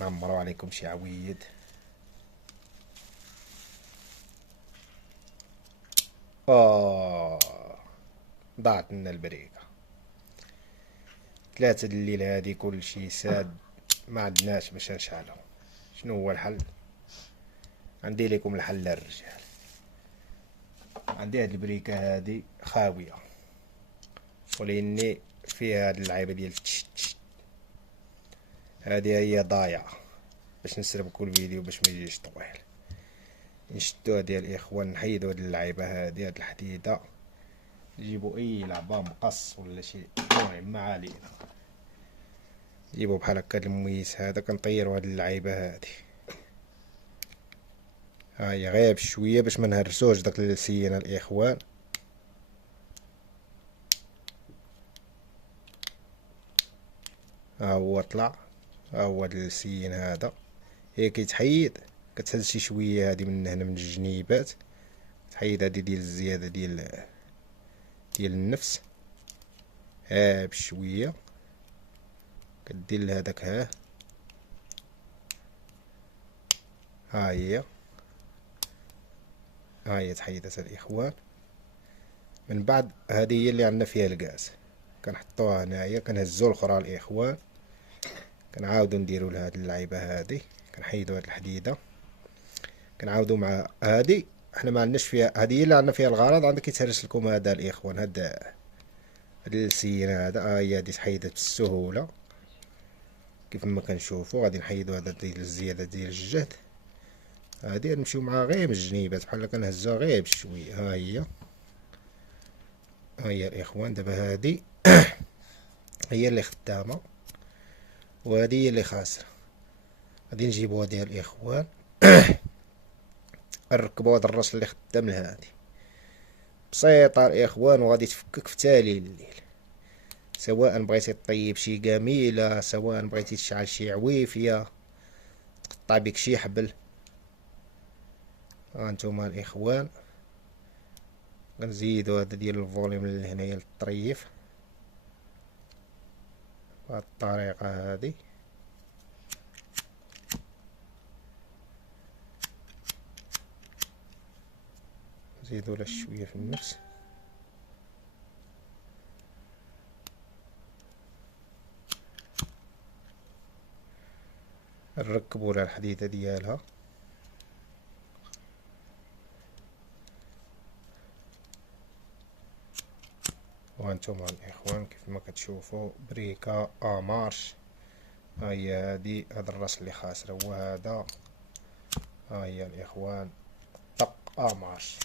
نعمرو عليكم شي عويد. ضاعت لنا البريكة. 3 الليل هادي كلشي ساد، ما عندناش باش نشعلو. شنو هو الحل؟ عندي لكم الحل الرجال. عندي هاد البريكة هادي خاوية، ولاني فيها هاد اللعيبة ديال تش تش. هادي هي ضايعة باش نسربكو الفيديو باش ما يجيش طويل. نشدوها ديال الاخوان، نحيدو هاد اللعيبة هادي، هاد الحديدة، نجيبو اي لعبة مقص ولا شي، المهم ما علينا. نجيبو بحال هكا الميس هذا، كنطيرو هاد اللعيبة هادي. هاهي غير بشوية باش ما نهرسوش داك السينا الاخوان. ها هو طلع، ها هو هاد السين هذا. هي كيتحيد، كتهز شي شوية هادي من هنا من الجنيبات، تحيد هادي ديال الزيادة ديال النفس. ها بشوية كدير لهداك، ها هي ها هي تحيدت الاخوان. من بعد هذه هي اللي عندنا فيها الغاز، كنحطوها هنايا، كنهزو الاخرى الاخوان، كنعاودو نديرو لهاد اللعيبه هادي، كنحيدو هاد الحديده، كنعاودو مع هادي. حنا ما عندناش فيها، هادي هي اللي عندنا فيها الغرض. عندك يتهرس لكم هذا الاخوان، هاد السين هذا. هي هادي تحيدت بسهوله كيف ما كنشوفو. غادي نحيدو هذا ديال الزياده ديال الجهد. هادي نمشيو معها غير من الجنيبات، بحال كنهزوها غير بشويه. ها هي الاخوان. دابا هادي هي اللي خدامه، وهذه هي اللي خاسره. غادي نجيبوها ديال الاخوان، نركبو هاد الراس اللي خدام لهادي بسيطه الاخوان، وغادي تفكك في تالي الليل. سواء بغيتي طيب شي قميله، سواء بغيتي تشعل شي عويفيه، تقطع بك شي حبل. ها نتوما الاخوان، غنزيدو هذا ديال الفوليوم لهنايا للطريف بهاد الطريقه هادي. نزيدو له شويه في النفس. نركبو لها الحديده ديالها. وانتم الاخوان كيف ما كتشوفوا بريكا مارش. ها هي هادي، هاد الراس اللي خاسر هو هذا. ها هي الاخوان، طق مارش.